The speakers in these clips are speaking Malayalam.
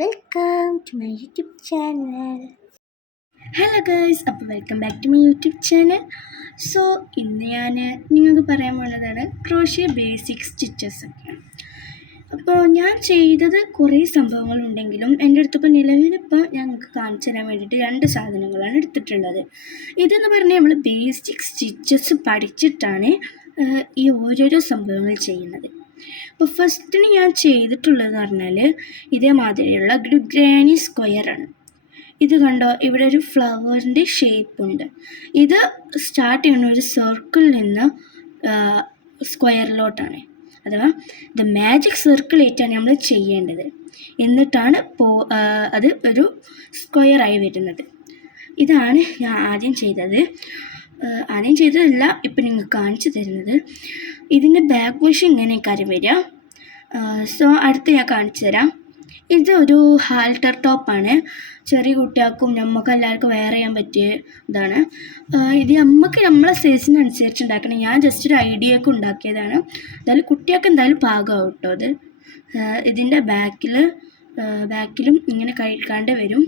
Welcome to my YouTube channel. Hello guys, അപ്പോൾ welcome back to my YouTube channel. So ഇന്ന് ഞാൻ നിങ്ങൾക്ക് പറയാൻ പോകുന്നതാണ് ക്രോഷ്യ ബേസിക് സ്റ്റിച്ചസ് ഒക്കെയാണ്. അപ്പോൾ ഞാൻ ചെയ്തത് കുറേ സംഭവങ്ങളുണ്ടെങ്കിലും എൻ്റെ അടുത്തിപ്പോൾ നിലവിലിപ്പോൾ ഞങ്ങൾക്ക് കാണിച്ചു തരാൻ വേണ്ടിയിട്ട് 2 സാധനങ്ങളാണ് എടുത്തിട്ടുള്ളത്. ഇതെന്ന് പറഞ്ഞാൽ നമ്മൾ ബേസിക് സ്റ്റിച്ചസ് പഠിച്ചിട്ടാണ് ഈ ഓരോരോ സംഭവങ്ങൾ ചെയ്യുന്നത്. അപ്പോൾ ഫസ്റ്റിന് ഞാൻ ചെയ്തിട്ടുള്ളതെന്ന് പറഞ്ഞാൽ ഇതേമാതിരിയുള്ള ഒരു ഗ്രാനി സ്ക്വയറാണ്. ഇത് കണ്ടോ, ഇവിടെ ഒരു ഫ്ലവറിൻ്റെ ഷേപ്പുണ്ട്. ഇത് സ്റ്റാർട്ട് ചെയ്യുന്ന ഒരു സർക്കിളിൽ നിന്ന് സ്ക്വയറിലോട്ടാണ്, അഥവാ ദ മാജിക് സർക്കിളായിട്ടാണ് നമ്മൾ ചെയ്യേണ്ടത്. എന്നിട്ടാണ് അത് ഒരു സ്ക്വയറായി വരുന്നത്. ഇതാണ് ഞാൻ ആദ്യം ചെയ്തതല്ല ഇപ്പം നിങ്ങൾക്ക് കാണിച്ചു തരുന്നത്. ഇതിൻ്റെ ബാക്ക് വശം ഇങ്ങനെയൊക്കെ വരിക. സോ അടുത്ത് ഞാൻ കാണിച്ചു തരാം. ഇത് ഒരു ഹാൾട്ടർ ടോപ്പാണ്. ചെറിയ കുട്ടികൾക്കും നമുക്ക് എല്ലാവർക്കും വെയർ ചെയ്യാൻ പറ്റിയ ഇതാണ്. ഇത് നമ്മളെ സൈസിനനുസരിച്ച് ഉണ്ടാക്കണം. ഞാൻ ജസ്റ്റ് ഒരു ഐഡിയയൊക്കെ ഉണ്ടാക്കിയതാണ്. എന്തായാലും കുട്ടികൾക്ക് എന്തായാലും പാകമാവും കേട്ടോ. അത് ഇതിൻ്റെ ബാക്കിലും ഇങ്ങനെ കഴിക്കാണ്ട് വരും.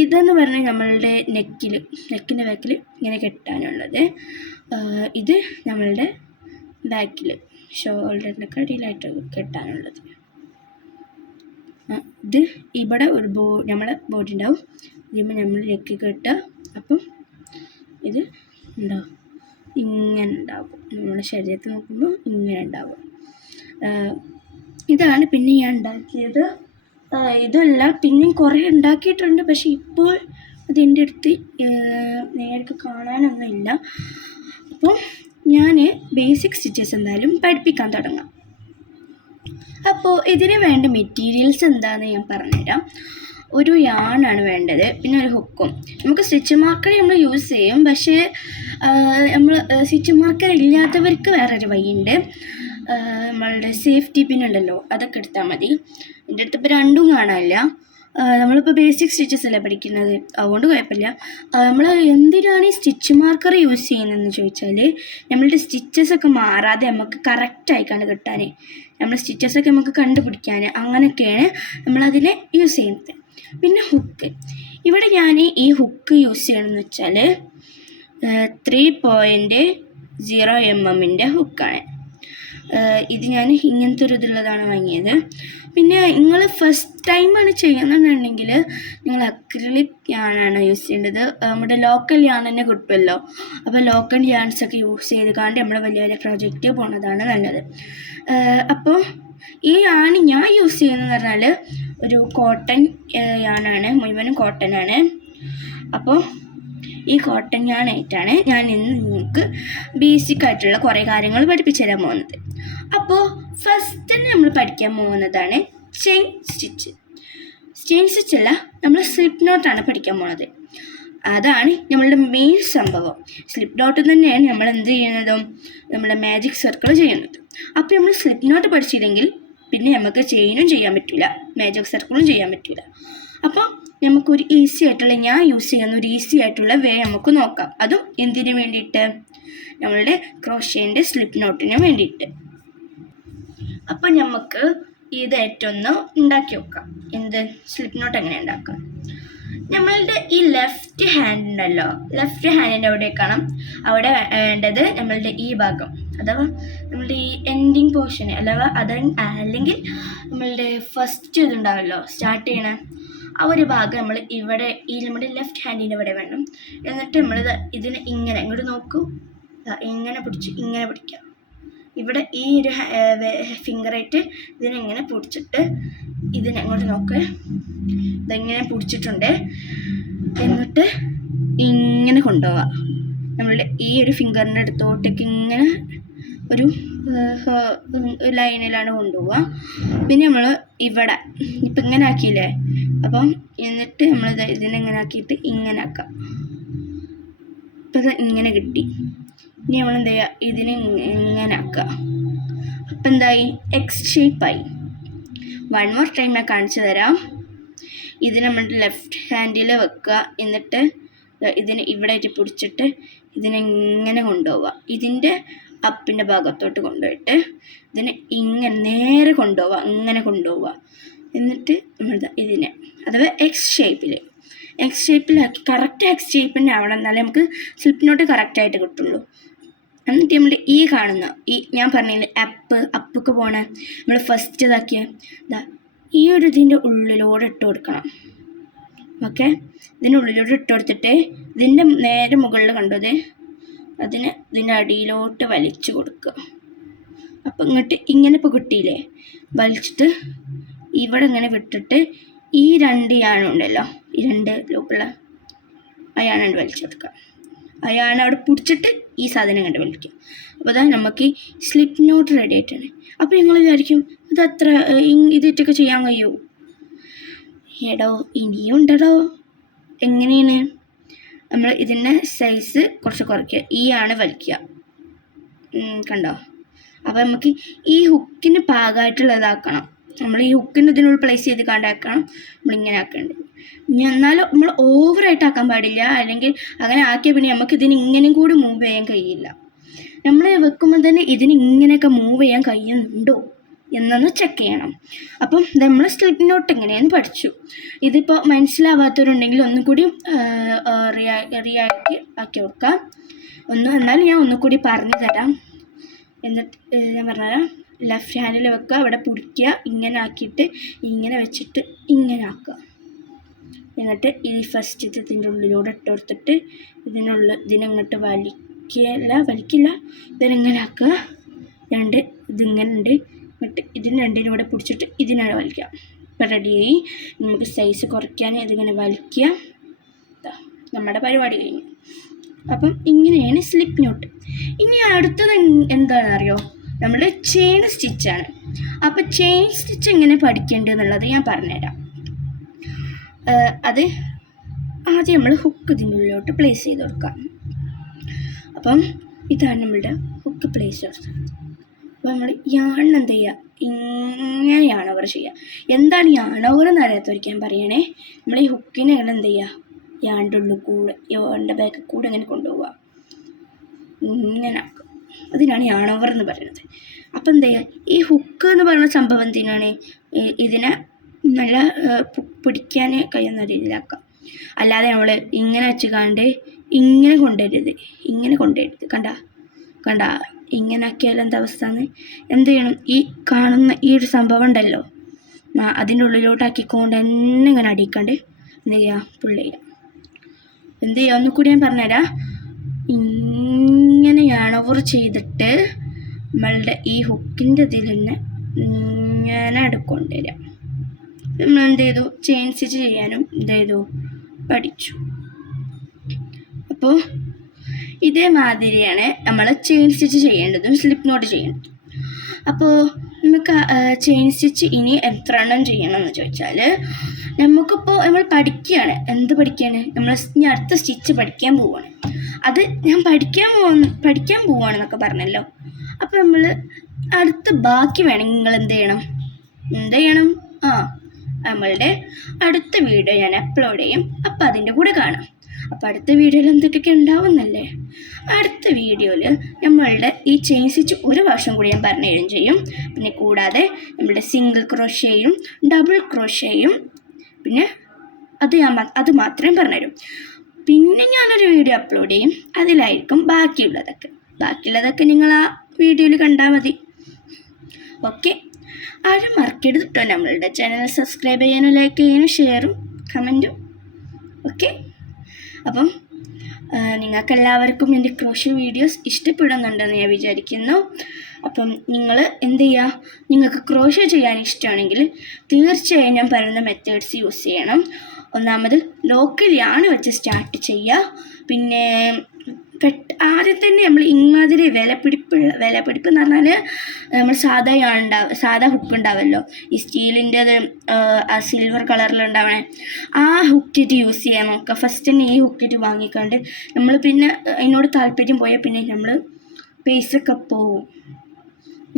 ഇതെന്ന് പറഞ്ഞാൽ നമ്മളുടെ നെക്കിൻ്റെ ബാക്കിൽ ഇങ്ങനെ കെട്ടാനുള്ളത്. ഇത് നമ്മളുടെ ബാക്കിൽ ഷോൾഡറിൻ്റെ അടിയിലായിട്ട് കെട്ടാനുള്ളത്. ഇത് ഇവിടെ ഒരു നമ്മളെ ബോഡി ഉണ്ടാവും. ഇതിപ്പോൾ നമ്മൾ നെക്ക് കെട്ടുക. അപ്പം ഇത് ഉണ്ടാവും, ഇങ്ങനെ ഉണ്ടാവും. നമ്മുടെ ശരീരത്തിൽ നോക്കുമ്പോൾ ഇങ്ങനെ ഉണ്ടാവും. ഇതാണ് പിന്നെ ഞാൻ ഉണ്ടാക്കിയത്. ഇതല്ല, പിന്നെയും കുറേ ഉണ്ടാക്കിയിട്ടുണ്ട്. പക്ഷേ ഇപ്പോൾ അതിൻ്റെ അടുത്ത് നേരത്തെ കാണാനൊന്നുമില്ല. അപ്പോൾ ഞാൻ ബേസിക് സ്റ്റിച്ചസ് എന്തായാലും പഠിപ്പിക്കാൻ തുടങ്ങാം. അപ്പോൾ ഇതിന് വേണ്ട മെറ്റീരിയൽസ് എന്താണെന്ന് ഞാൻ പറഞ്ഞുതരാം. ഒരു യാണാണ് വേണ്ടത്, പിന്നെ ഒരു ഹുക്കും. നമുക്ക് സ്റ്റിച്ച് മാർക്കർ നമ്മൾ യൂസ് ചെയ്യും, പക്ഷേ നമ്മൾ സ്റ്റിച്ച് മാർക്കർ ഇല്ലാത്തവർക്ക് വേറൊരു വഴിയുണ്ട്. നമ്മളുടെ സേഫ്റ്റി പിൻ ഉണ്ടല്ലോ, അതൊക്കെ എടുത്താൽ മതി. എൻ്റെ അടുത്ത് ഇപ്പോൾ രണ്ടും കാണാനില്ല. നമ്മളിപ്പോൾ ബേസിക് സ്റ്റിച്ചസ് അല്ലേ പഠിക്കുന്നത്, അതുകൊണ്ട് കുഴപ്പമില്ല. നമ്മൾ എന്തിനാണ് ഈ സ്റ്റിച്ച് മാർക്കർ യൂസ് ചെയ്യുന്നതെന്ന് ചോദിച്ചാൽ, നമ്മളുടെ സ്റ്റിച്ചസൊക്കെ മാറാതെ നമുക്ക് കറക്റ്റായിക്കാണ് കിട്ടാൻ, നമ്മൾ സ്റ്റിച്ചസൊക്കെ നമുക്ക് കണ്ടുപിടിക്കാൻ, അങ്ങനെയൊക്കെയാണ് നമ്മളതിനെ യൂസ് ചെയ്യുന്നത്. പിന്നെ ഹുക്ക്. ഇവിടെ ഞാൻ ഈ ഹുക്ക് യൂസ് ചെയ്യണമെന്ന് വെച്ചാൽ 3.0 mm ഹുക്കാണ്. ഇത് ഞാൻ ഇങ്ങനത്തെ ഒരു ഇതുള്ളതാണ് വാങ്ങിയത്. പിന്നെ നിങ്ങൾ ഫസ്റ്റ് ടൈമാണ് ചെയ്യുന്നുണ്ടെങ്കിൽ നിങ്ങൾ അക്രിലിക് യാണാണ് യൂസ് ചെയ്യേണ്ടത്. നമ്മുടെ ലോക്കൽ യാൺ തന്നെ കിട്ടുമല്ലോ. അപ്പോൾ ലോക്കൽ യാൺസൊക്കെ യൂസ് ചെയ്ത് നമ്മൾ വലിയ വലിയ പ്രോജക്റ്റ് പോകുന്നതാണ് നല്ലത്. അപ്പോൾ ഈ യാൺ ഞാൻ യൂസ് ചെയ്യുന്നതെന്ന് പറഞ്ഞാൽ ഒരു കോട്ടൺ യാണാണ്, മുഴുവനും കോട്ടനാണ്. അപ്പോൾ ഈ കോട്ടൺ യാണായിട്ടാണ് ഞാൻ ഇന്ന് നിങ്ങൾക്ക് ബേസിക് ആയിട്ടുള്ള കുറേ കാര്യങ്ങൾ പഠിപ്പിച്ചു തരാൻ പോകുന്നത്. അപ്പോൾ ഫസ്റ്റ് തന്നെ നമ്മൾ പഠിക്കാൻ പോകുന്നതാണ് ചെയിൻ സ്റ്റിച്ച് അല്ല, നമ്മൾ സ്ലിപ്പ് നോട്ടാണ് പഠിക്കാൻ പോകുന്നത്. അതാണ് നമ്മളുടെ മെയിൻ സംഭവം. സ്ലിപ്പ് നോട്ട് തന്നെയാണ് നമ്മൾ എന്ത് ചെയ്യുന്നതും നമ്മുടെ മാജിക് സർക്കിൾ ചെയ്യുന്നത്. അപ്പോൾ നമ്മൾ സ്ലിപ്പ് നോട്ട് പഠിച്ചില്ലെങ്കിൽ പിന്നെ നമുക്ക് ചെയിനും ചെയ്യാൻ പറ്റില്ല, മാജിക് സർക്കിളും ചെയ്യാൻ പറ്റില്ല. അപ്പോൾ നമുക്കൊരു ഈസി ആയിട്ടുള്ള, ഞാൻ യൂസ് ചെയ്യുന്ന ഒരു ഈസി ആയിട്ടുള്ള വേ നമുക്ക് നോക്കാം. അതും എന്തിനു വേണ്ടിയിട്ട്, നമ്മളുടെ ക്രോഷ്യേൻ്റെ സ്ലിപ്പ് നോട്ടിന് വേണ്ടിയിട്ട്. അപ്പം നമുക്ക് ഇത് ഏറ്റവും ഉണ്ടാക്കി വെക്കാം. എന്ത് സ്ലിപ്പ് നോട്ട് എങ്ങനെ ഉണ്ടാക്കാം. നമ്മളുടെ ഈ ലെഫ്റ്റ് ഹാൻഡ് ഉണ്ടല്ലോ, ലെഫ്റ്റ് ഹാൻഡിൻ്റെ അവിടേക്കാണ് അവിടെ വേണ്ടത് നമ്മളുടെ ഈ ഭാഗം, അഥവാ നമ്മളുടെ ഈ എൻഡിങ് പോർഷൻ, അല്ലെങ്കിൽ നമ്മളുടെ ഫസ്റ്റ് ഇതുണ്ടാവല്ലോ സ്റ്റാർട്ട് ചെയ്യണ ആ ഒരു ഭാഗം നമ്മൾ ഇവിടെ ഈ നമ്മുടെ ലെഫ്റ്റ് ഹാൻഡിൻ്റെ ഇവിടെ വേണം. എന്നിട്ട് നമ്മളിത് ഇതിനെ ഇങ്ങനെ ഇങ്ങോട്ട് നോക്കൂ, ഇങ്ങനെ പിടിക്കാം. ഇവിടെ ഈ ഒരു ഫിംഗറായിട്ട് ഇതിനെങ്ങനെ പിടിച്ചിട്ട് ഇതിനെങ്ങോട്ട് നോക്ക്, ഇതെങ്ങനെ പിടിച്ചിട്ടുണ്ട്. എന്നിട്ട് ഇങ്ങനെ കൊണ്ടുപോവാം. നമ്മളുടെ ഈ ഒരു ഫിംഗറിൻ്റെ അടുത്തോട്ടേക്ക് ഇങ്ങനെ ഒരു ലൈനിലാണ് കൊണ്ടുപോവുക. പിന്നെ നമ്മൾ ഇവിടെ ഇപ്പം ഇങ്ങനെ ആക്കിയില്ലേ, അപ്പം എന്നിട്ട് നമ്മൾ ഇതിനെങ്ങനെ ആക്കിയിട്ട് ഇങ്ങനെ ആക്കാം. ഇപ്പം ഇത് ഇങ്ങനെ കിട്ടി. ഇനി നമ്മൾ എന്ത് ചെയ്യുക, ഇതിനെ ഇങ്ങനെ ആക്കുക. അപ്പം എന്തായി, എക്സ് ഷേപ്പായി. 1 more ടൈം ഞാൻ കാണിച്ചു തരാം. ഇത് നമ്മുടെ ലെഫ്റ്റ് ഹാൻഡിൽ വെക്കുക. എന്നിട്ട് ഇതിനെ ഇവിടെ ആയിട്ട് പിടിച്ചിട്ട് ഇതിനെങ്ങനെ കൊണ്ടുപോവുക, ഇതിൻ്റെ അപ്പിൻ്റെ ഭാഗത്തോട്ട് കൊണ്ടുപോയിട്ട് ഇതിനെ ഇങ്ങനെ നേരെ കൊണ്ടുപോവുക, ഇങ്ങനെ കൊണ്ടുപോവുക. എന്നിട്ട് നമ്മൾ ഇതിനെ അഥവാ എക്സ് ഷേപ്പിലാക്കി കറക്റ്റ് എക്സ് ഷേപ്പിൻ്റെ ആവണം, എന്നാലേ നമുക്ക് സ്ലിപ്പ് നോട്ട് കറക്റ്റായിട്ട് കിട്ടുള്ളൂ. എന്നിട്ട് നമ്മൾ ഈ കാണുന്ന ഈ ഞാൻ പറഞ്ഞില്ലേ അപ്പൊക്കെ പോണേ നമ്മൾ ഫസ്റ്റ് ഇതാക്കിയ ഈ ഒരു ഇതിൻ്റെ ഉള്ളിലൂടെ ഇട്ട് കൊടുക്കണം. ഓക്കെ, ഇതിൻ്റെ ഉള്ളിലൂടെ ഇട്ട് കൊടുത്തിട്ട് ഇതിൻ്റെ നേരെ മുകളിൽ കണ്ടത് ഇതിൻ്റെ അടിയിലോട്ട് വലിച്ചു കൊടുക്കുക. അപ്പം ഇങ്ങോട്ട് ഇങ്ങനെ ഇപ്പോൾ കിട്ടിയില്ലേ, വലിച്ചിട്ട് ഇവിടെ ഇങ്ങനെ വിട്ടിട്ട് ഈ 2 യാണുണ്ടല്ലോ, ഈ 2 ലൂപ്പുള്ള ആ യാണുണ്ട് വലിച്ചു കൊടുക്കുക. ആ യാണ് അവിടെ പിടിച്ചിട്ട് ഈ സാധനം കണ്ട് വലിക്കുക. അപ്പോൾ അതാ നമുക്ക് ഈ സ്ലിപ്പ് നോട്ട് റെഡി ആയിട്ടാണ്. അപ്പോൾ നിങ്ങൾ വിചാരിക്കും ഇതത്ര ഇതിട്ടൊക്കെ ചെയ്യാൻ കഴിയുമോ? എടോ ഇനിയും ഉണ്ടോ. എങ്ങനെയാണ്? നമ്മൾ ഇതിൻ്റെ സൈസ് കുറച്ച് കുറയ്ക്കുക, ഈ ആണ് വലിക്കുക. കണ്ടോ? അപ്പോൾ നമുക്ക് ഈ ഹുക്കിന് പാകമായിട്ടുള്ളതാക്കണം. നമ്മൾ ഈ ഹുക്കിന് ഇതിനുള്ളിൽ പ്ലേസ് ചെയ്ത് കണ്ടാക്കണം നമ്മളിങ്ങനെ ആക്കേണ്ടത്. എന്നാലും നമ്മൾ ഓവറായിട്ട് ആക്കാൻ പാടില്ല, അല്ലെങ്കിൽ അങ്ങനെ ആക്കിയ പിന്നെ നമുക്ക് ഇതിന് ഇങ്ങനെയും കൂടി മൂവ് ചെയ്യാൻ കഴിയില്ല. നമ്മൾ വെക്കുമ്പോൾ തന്നെ ഇതിന് ഇങ്ങനെയൊക്കെ മൂവ് ചെയ്യാൻ കഴിയുന്നുണ്ടോ എന്നൊന്ന് ചെക്ക് ചെയ്യണം. അപ്പം നമ്മൾ സ്ലിപ്പ് നോട്ട് എങ്ങനെയാണെന്ന് പഠിച്ചു. ഇതിപ്പോൾ മനസ്സിലാവാത്തവരുണ്ടെങ്കിൽ ഒന്നും കൂടി റിയാക്ട് ആക്കി കൊടുക്കാം. എന്നാലും ഞാൻ ഒന്നുകൂടി പറഞ്ഞു തരാം. എന്നിട്ട് ഞാൻ പറഞ്ഞുതരാം. ലെഫ്റ്റ് ഹാൻഡിൽ വെക്കുക, അവിടെ പിടിക്കുക, ഇങ്ങനെ ആക്കിയിട്ട് ഇങ്ങനെ വെച്ചിട്ട് ഇങ്ങനെ ആക്കുക. എന്നിട്ട് ഈ ഫസ്റ്റ് ഇതിൻ്റെ ഉള്ളിലൂടെ ഇട്ട് കൊടുത്തിട്ട് ഇതിനങ്ങോട്ട് വലിക്കില്ല, ഇതിനിങ്ങനെ ആക്കുക. ഇതിങ്ങനെ ഉണ്ട്. എന്നിട്ട് ഇതിന് 2നും ഇവിടെ പിടിച്ചിട്ട് ഇതിനാണ് വലിക്കുക. ഇപ്പം റെഡിയായി. നമുക്ക് സൈസ് കുറയ്ക്കാൻ ഇതിങ്ങനെ വലിക്കുക. നമ്മുടെ പരിപാടി കഴിഞ്ഞു. അപ്പം ഇങ്ങനെയാണ് സ്ലിപ്പ് നോട്ട്. ഇനി അടുത്തത് എന്താണെന്നറിയോ? നമ്മൾ ചെയിൻ സ്റ്റിച്ചാണ്. അപ്പോൾ ചെയിൻ സ്റ്റിച്ച് എങ്ങനെ പഠിക്കേണ്ടതെന്നുള്ളത് ഞാൻ പറഞ്ഞുതരാം. അത് ആദ്യം നമ്മൾ ഹുക്ക് ഇതിനുള്ളിലോട്ട് പ്ലേസ് ചെയ്ത് കൊടുക്കാം. അപ്പം ഇതാണ് നമ്മളുടെ ഹുക്ക് പ്ലേസ് ചെയ്തത്. അപ്പോൾ നമ്മൾ യാണിന് എന്ത് ചെയ്യുക? ഇങ്ങനെ യാണോവർ ചെയ്യുക. എന്താണ് യാണോവർ എന്ന് അറിയാത്തവർക്ക് ഞാൻ പറയണേ. നമ്മൾ ഈ ഹുക്കിനെ എന്ത് ചെയ്യുക? യാണിൻ്റെ ഉള്ളിൽ കൂടെ യാണിൻ്റെ ബാക്കിൽ കൂടെ ഇങ്ങനെ കൊണ്ടുപോവുക. ഇങ്ങനെ ആക്കുക. അതിനാണ് യാണോവർ എന്ന് പറയുന്നത്. അപ്പം എന്താ ചെയ്യുക? ഈ ഹുക്ക് എന്ന് പറയുന്ന സംഭവം എന്തിനാണ്? ഇതിനെ നല്ല പിടിക്കാൻ കഴിയുന്ന രീതിയിലാക്കാം. അല്ലാതെ നമ്മൾ ഇങ്ങനെ വെച്ച് ഇങ്ങനെ കൊണ്ടുവരരുത്. കണ്ട ഇങ്ങനെ ആക്കിയാൽ എന്താ അവസ്ഥ? എന്ത് ചെയ്യണം? ഈ കാണുന്ന ഈ ഒരു സംഭവം ഉണ്ടല്ലോ, അതിൻ്റെ ഉള്ളിലോട്ടാക്കിക്കൊണ്ട് തന്നെ ഇങ്ങനെ അടിക്കാണ്ട് എന്ത് ചെയ്യുക? പുള്ളി ചെയ്യുക. എന്ത് ചെയ്യുക? ഒന്നുകൂടി ഞാൻ പറഞ്ഞുതരാം. ഇങ്ങനെ യാണോവർ ചെയ്തിട്ട് നമ്മളുടെ ഈ ഹുക്കിൻ്റെ ഇതിൽ തന്നെ ഇങ്ങനെ അടുക്കൊണ്ടുവരിക. നമ്മൾ എന്ത് ചെയ്തു? ചെയിൻ സ്റ്റിച്ച് ചെയ്യാനും എന്ത് ചെയ്തു? പഠിച്ചു. അപ്പോൾ ഇതേമാതിരിയാണ് നമ്മൾ ചെയിൻ സ്റ്റിച്ച് ചെയ്യേണ്ടതും സ്ലിപ്പ് നോട്ട് ചെയ്യേണ്ടതും. അപ്പോൾ നമുക്ക് ചെയിൻ സ്റ്റിച്ച് ഇനി എത്ര എണ്ണം ചെയ്യണം എന്ന് ചോദിച്ചാൽ, നമുക്കിപ്പോൾ നമ്മൾ പഠിക്കുകയാണ്. എന്ത് പഠിക്കുകയാണ്? നമ്മൾ ഇനി അടുത്ത സ്റ്റിച്ച് പഠിക്കാൻ പോവുകയാണ്. അത് ഞാൻ പഠിക്കാൻ പോവുകയാണെന്നൊക്കെ പറഞ്ഞല്ലോ. അപ്പോൾ നമ്മൾ അടുത്ത ബാക്കി വേണമെങ്കിൽ നിങ്ങൾ എന്ത് ചെയ്യണം? നമ്മളുടെ അടുത്ത വീഡിയോ ഞാൻ അപ്ലോഡ് ചെയ്യും. അപ്പോൾ അതിൻ്റെ കൂടെ കാണാം. അപ്പോൾ അടുത്ത വീഡിയോയിൽ എന്തൊക്കെ ഉണ്ടാവുന്നല്ലേ? അടുത്ത വീഡിയോയിൽ നമ്മളുടെ ഈ ചെയിൻ സ്റ്റിച്ച് ഒരു വർഷം കൂടി ഞാൻ പറഞ്ഞു തരും ചെയ്യും. പിന്നെ കൂടാതെ നമ്മളുടെ സിംഗിൾ ക്രോഷയും ഡബിൾ ക്രോഷയും പിന്നെ അത് മാത്രമേ പറഞ്ഞുതരും. പിന്നെ ഞാനൊരു വീഡിയോ അപ്ലോഡ് ചെയ്യും. അതിലായിരിക്കും ബാക്കിയുള്ളതൊക്കെ നിങ്ങൾ ആ വീഡിയോയിൽ കണ്ടാൽ മതി. ഓക്കെ, ആരും മറക്കരുത് കേട്ടോ നമ്മളുടെ ചാനൽ സബ്സ്ക്രൈബ് ചെയ്യാനും ലൈക്ക് ചെയ്യാനും ഷെയറും കമൻറ്റും. ഓക്കെ, അപ്പം നിങ്ങൾക്കെല്ലാവർക്കും എൻ്റെ ക്രോഷ്യ വീഡിയോസ് ഇഷ്ടപ്പെടുന്നുണ്ടെന്ന് ഞാൻ വിചാരിക്കുന്നു. അപ്പം നിങ്ങൾ എന്ത് ചെയ്യുക? നിങ്ങൾക്ക് ക്രോഷ്യ ചെയ്യാൻ ഇഷ്ടമാണെങ്കിൽ തീർച്ചയായും ഞാൻ പറയുന്ന മെത്തേഡ്സ് യൂസ് ചെയ്യണം. ഒന്നാമത് ലോക്കൽ യാൺ വെച്ച് സ്റ്റാർട്ട് ചെയ്യുക. പിന്നെ ആദ്യം തന്നെ നമ്മൾ ഇമാതിരി വിലപിടിപ്പ് എന്ന് പറഞ്ഞാൽ നമ്മൾ സാധാ ഹുക്ക് ഉണ്ടാവുമല്ലോ, ഈ സ്റ്റീലിൻ്റെത് സിൽവർ കളറിലുണ്ടാവണേ, ആ ഹുക്കിറ്റ് യൂസ് ചെയ്യാൻ നോക്കുക. ഫസ്റ്റ് തന്നെ ഈ ഹുക്കിറ്റ് വാങ്ങിക്കൊണ്ട് നമ്മൾ പിന്നെ അതിനോട് താല്പര്യം പോയാൽ പിന്നെ നമ്മൾ പൈസയൊക്കെ പോവും.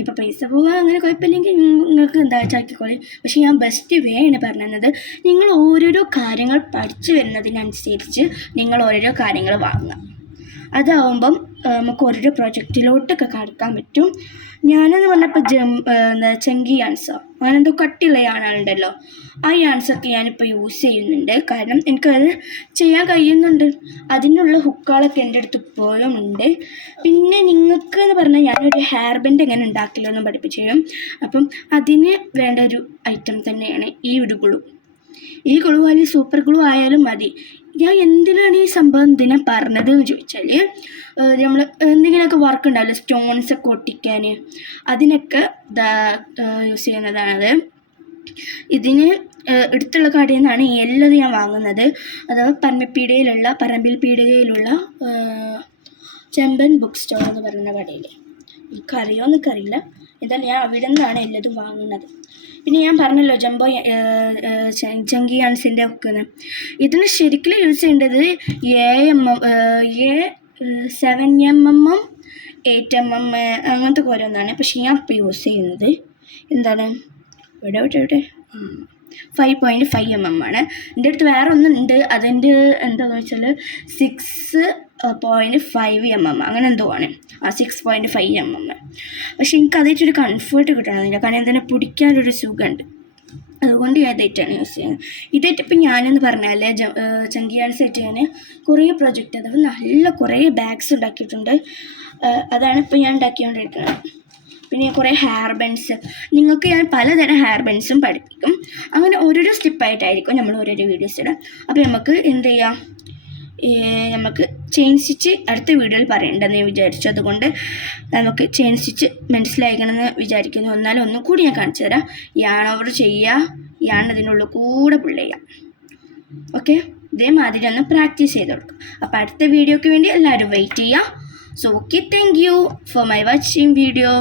ഇപ്പോൾ പൈസ പോവുക അങ്ങനെ കുഴപ്പമില്ലെങ്കിൽ നിങ്ങൾക്ക് എന്താ വെച്ചാക്കിക്കോളി. പക്ഷേ ഞാൻ ബെസ്റ്റ് വേ ആണ് പറഞ്ഞത്. നിങ്ങൾ ഓരോരോ കാര്യങ്ങൾ പഠിച്ചു വരുന്നതിനനുസരിച്ച് നിങ്ങൾ ഓരോരോ കാര്യങ്ങൾ വാങ്ങുക. അതാവുമ്പം നമുക്ക് ഓരോരോ പ്രൊജക്റ്റിലോട്ടൊക്കെ കടക്കാൻ പറ്റും. ഞാനെന്ന് പറഞ്ഞപ്പോൾ ചങ്കി യാൻസോ അങ്ങനെന്തോ കട്ടിയുള്ള യാണുണ്ടല്ലോ, ആ യാൻസൊക്കെ ഞാനിപ്പോൾ യൂസ് ചെയ്യുന്നുണ്ട്. കാരണം എനിക്കത് ചെയ്യാൻ കഴിയുന്നുണ്ട്. അതിനുള്ള ഹുക്കുകളൊക്കെ എൻ്റെ അടുത്ത് ഇപ്പോഴും ഉണ്ട്. പിന്നെ നിങ്ങൾക്ക് എന്ന് പറഞ്ഞാൽ ഞാനൊരു ഹെയർ ബാൻഡ് എങ്ങനെ ഉണ്ടാക്കില്ലെന്നും പഠിപ്പിച്ചു തരും. അപ്പം അതിന് വേണ്ട ഒരു ഐറ്റം തന്നെയാണ് ഈ ഒരു ഗ്ലൂ. ഈ ഗ്ലൂ അല്ലെങ്കിൽ സൂപ്പർ ഗ്ലൂ ആയാലും മതി. ഞാൻ എന്തിനാണ് ഈ സംഭവം എന്തിനാ പറഞ്ഞത് എന്ന് ചോദിച്ചാൽ, നമ്മൾ എന്തെങ്കിലുമൊക്കെ വർക്ക് ഉണ്ടാവില്ല, സ്റ്റോൺസൊക്കെ ഒട്ടിക്കാൻ, അതിനൊക്കെ യൂസ് ചെയ്യുന്നതാണത്. ഇതിന് അടുത്തുള്ള കടയിൽ നിന്നാണ് എല്ലാം ഞാൻ വാങ്ങുന്നത്. അഥവാ പറമ്പിൽ പീടികയിലുള്ള ചെമ്പൻ ബുക്ക് സ്റ്റോർ എന്ന് പറയുന്ന കടയിൽ. എനിക്കറിയോ എന്നൊക്കറിയില്ല, എന്തായാലും ഞാൻ അവിടെ നിന്നാണ് എല്ലാതും വാങ്ങുന്നത്. പിന്നെ ഞാൻ പറഞ്ഞല്ലോ ചങ്കി യാൻസിൻ്റെ ഒക്കെ ഇതിന് ശരിക്കും യൂസ് ചെയ്യേണ്ടത് 7 mm 8 mm അങ്ങനത്തെ ഓരോന്നാണ്. പക്ഷെ ഞാൻ ഇപ്പോൾ യൂസ് ചെയ്യുന്നത് എന്താണ് ഇവിടെ 5.5 mm ആണ്. എൻ്റെ അടുത്ത് വേറെ ഒന്നുണ്ട്, അതിൻ്റെ എന്താണെന്ന് വെച്ചാൽ 6.5 mm അങ്ങനെ എന്തോ ആണ്. 6.5 mm. പക്ഷെ എനിക്ക് അതായിട്ടൊരു കംഫേർട്ട് കിട്ടണമെന്നില്ല, കാരണം എന്തിനാ പിടിക്കാനൊരു സുഖമുണ്ട്. അതുകൊണ്ട് ഞാൻ ഇതായിട്ടാണ് യൂസ് ചെയ്യുന്നത്. ഇതായിട്ട് ഇപ്പം ഞാനെന്ന് പറഞ്ഞാൽ ചങ്കി യാൻസായിട്ട് ഞാൻ കുറേ പ്രൊജക്റ്റ്, അഥവാ നല്ല കുറേ ബാഗ്സ് ഉണ്ടാക്കിയിട്ടുണ്ട്. അതാണ് ഇപ്പോൾ ഞാൻ ഉണ്ടാക്കിക്കൊണ്ടിരിക്കുന്നത്. പിന്നെ കുറേ ഹെയർ ബാൻഡ്സ്, നിങ്ങൾക്ക് ഞാൻ പലതരം ഹെയർ ബാൻഡ്സും പഠിപ്പിക്കും. അങ്ങനെ ഓരോരോ സ്റ്റെപ്പായിട്ടായിരിക്കും നമ്മൾ ഓരോരോ വീഡിയോസ് ഇടാം. അപ്പോൾ നമുക്ക് എന്ത് ചെയ്യാം, നമുക്ക് ചെയിൻ സ്റ്റിച്ച് അടുത്ത വീഡിയോയിൽ പറയേണ്ടതെന്ന് ഞാൻ വിചാരിച്ചു. അതുകൊണ്ട് നമുക്ക് ചെയിൻ സ്റ്റിച്ച് മനസ്സിലാക്കണമെന്ന് വിചാരിക്കുന്നു. എന്നാലും ഒന്നും കൂടി ഞാൻ കാണിച്ചു തരാം. യാൺ ഓവർ ചെയ്യുക, യാൺ അതിനുള്ളിൽ കൂടെ പുള്ള് ചെയ്യാം. ഓക്കെ, ഇതേമാതിരി ഒന്ന് പ്രാക്ടീസ് ചെയ്ത് കൊടുക്കുക. അപ്പോൾ അടുത്ത വീഡിയോയ്ക്ക് വേണ്ടി എല്ലാവരും വെയിറ്റ് ചെയ്യുക. So okay, thank you for my watching video.